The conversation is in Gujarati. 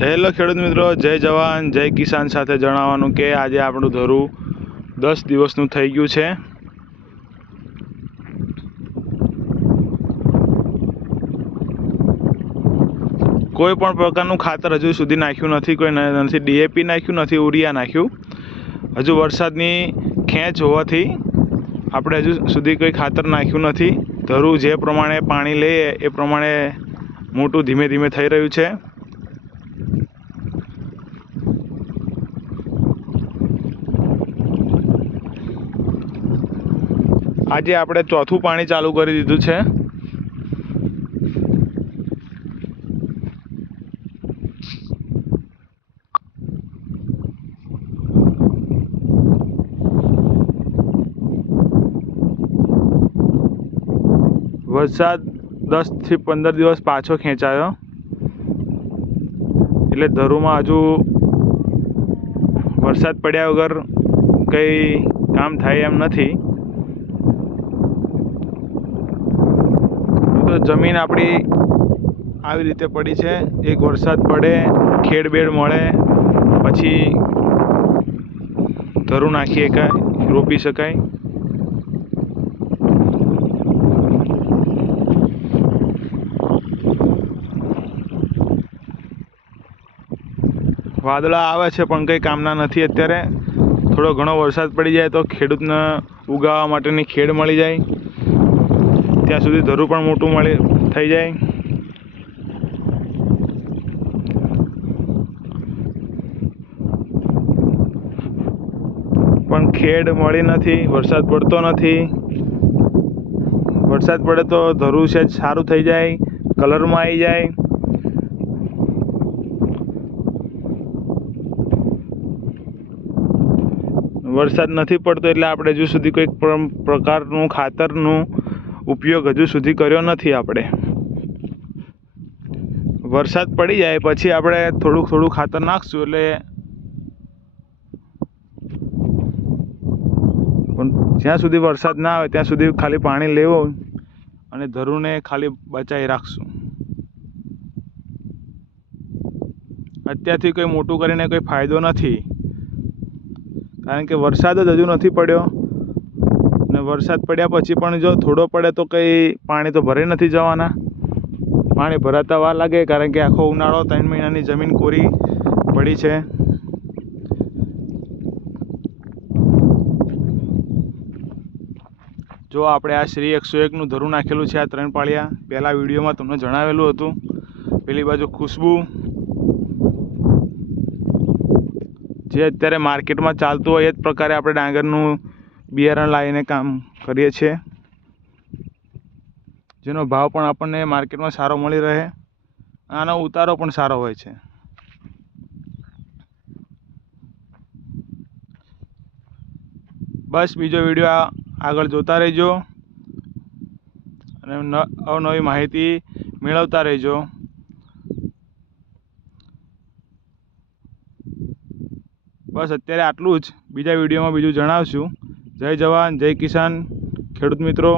હેલો ખેડૂત મિત્રો, જય જવાન જય કિસાન સાથે જણાવવાનું કે આજે આપણું ધરું 10 દિવસનું થઈ ગયું છે। કોઈ પણ પ્રકારનું ખાતર હજુ સુધી નાખ્યું નથી, કોઈ નથી ડીએપી નાખ્યું, નથી યુરિયા નાખ્યું। હજુ વરસાદની ખેંચ હોવાથી આપણે હજુ સુધી કોઈ ખાતર નાખ્યું નથી। ધરું જે પ્રમાણે પાણી લે એ પ્રમાણે મોટું ધીમે ધીમે થઈ રહ્યું છે। આજે આપણે ચોથું પાણી ચાલુ કરી દીધું છે। વરસાદ 10 થી 15 દિવસ પાછો ખેંચાયો એટલે ધરુમાં હજુ વરસાદ પડ્યા વગર કંઈ કામ થાય એમ નથી। તો જમીન આપણી આવી રીતે પડી છે। એક વરસાદ પડે, ખેડબેડ મળે, પછી ધરું નાખી શકાય, રોપી શકાય। વાદળા આવે છે પણ કંઈ કામના નથી અત્યારે। થોડો ઘણો વરસાદ પડી જાય તો ખેડૂતને ઉગાવવા માટેની ખેડ મળી જાય, ત્યાં સુધી ધરું પણ મોટું થઈ જાય। પણ ખેડ મળી નથી, વરસાદ પડતો નથી। વરસાદ પડે તો ધરું છે સારું થઈ જાય, કલરમાં આવી જાય। વરસાદ નથી પડતો એટલે આપણે હજુ સુધી કોઈ પ્રકારનું ખાતરનું ઉપયોગ હજુ સુધી કર્યો નથી। આપણે વરસાદ પડી જાય પછી આપણે થોડું ખાતર નાખશું એટલે પણ જ્યાં સુધી વરસાદ ના આવે ત્યાં સુધી ખાલી પાણી લેવું અને ધરુને ખાલી બચાવી રાખશું। અત્યારથી કોઈ મોટું કરીને કોઈ ફાયદો નથી, કારણ કે વરસાદ જ હજુ નથી પડ્યો અને વરસાદ પડ્યા પછી પણ જો થોડો પડે તો કંઈ પાણી તો ભરાઈ નથી જવાના। પાણી ભરાતા વાર લાગે, કારણ કે આખો ઉનાળો 3 મહિનાની જમીન કોરી પડી છે। જો આપણે આ શ્રી 101નું ધરું નાખેલું છે, આ 3 પાળિયા પહેલાં વિડીયોમાં તમને જણાવેલું હતું। પેલી બાજુ ખુશ્બુ, જે અત્યારે માર્કેટમાં ચાલતું હોય એ જ પ્રકારે આપણે ડાંગરનું બિયારણ લાવીને કામ કરીએ છીએ, જેનો ભાવ પણ આપણને માર્કેટમાં સારો મળી રહે, આનો ઉતારો પણ સારો હોય છે। બસ બીજો વિડીયો આગળ જોતા રહેજો અને અવનવી માહિતી મેળવતા રહેજો। બસ અત્યારે આટલું જ, બીજા વિડીયોમાં બીજું જણાવશું। જય જવાન જય કિસાન ખેડૂત મિત્રો।